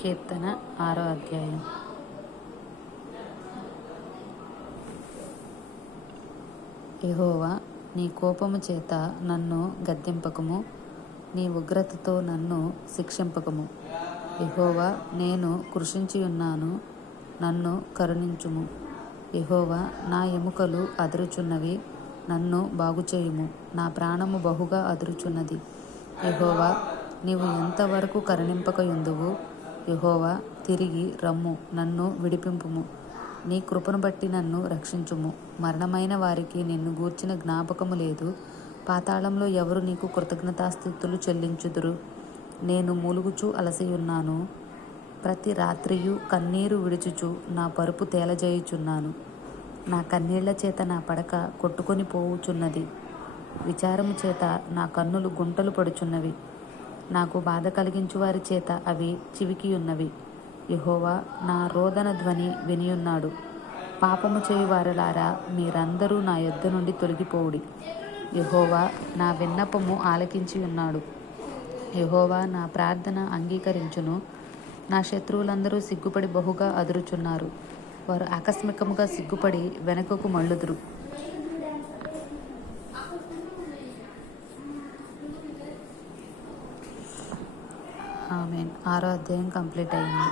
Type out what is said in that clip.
కీర్తన 6వ అధ్యాయం. యెహోవా, నీ కోపము చేత నన్ను గద్దింపకము, నీ ఉగ్రతతో నన్ను శిక్షింపకము. యెహోవా, నేను కృషించియున్నాను, నన్ను కరుణించుము. యెహోవా, నా ఎముకలు అదురుచున్నవి, నన్ను బాగుచేయుము. నా ప్రాణము బహుగా అదురుచున్నది. యెహోవా, నీవు ఎంతవరకు కరుణింపకయుందువు? యెహోవా, తిరిగి రమ్ము, నన్ను విడిపింపుము. నీ కృపను బట్టి నన్ను రక్షించుము. మరణమైన వారికి నిన్ను గూర్చిన జ్ఞాపకము లేదు. పాతాళంలో ఎవరు నీకు కృతజ్ఞతాస్తుతులు చెల్లించుదురు? నేను మూలుగుచూ అలసియున్నాను. ప్రతి రాత్రియు కన్నీరు విడుచుచు నా పరుపు తేలజేయుచున్నాను. నా కన్నీళ్ల చేత నా పడక కొట్టుకొని పోవుచున్నది. విచారము చేత నా కన్నులు గుంటలు పడుచున్నవి. నాకు బాధ కలిగించు వారి చేత అవి చివికియున్నవి. యెహోవా నా రోదన ధ్వని వినియున్నాడు. పాపము చేయు వారలారా, మీరందరూ నా యొద్ద నుండి తొలగిపోవుడి. యెహోవా నా విన్నపము ఆలకించియున్నాడు. యెహోవా నా ప్రార్థన అంగీకరించును. నా శత్రువులందరూ సిగ్గుపడి బహుగా అదురుచున్నారు. వారు ఆకస్మికముగా సిగ్గుపడి వెనుకకు మళ్ళుదురు. ఆమేన్. 6వ అధ్యాయం కంప్లీట్ అయింది.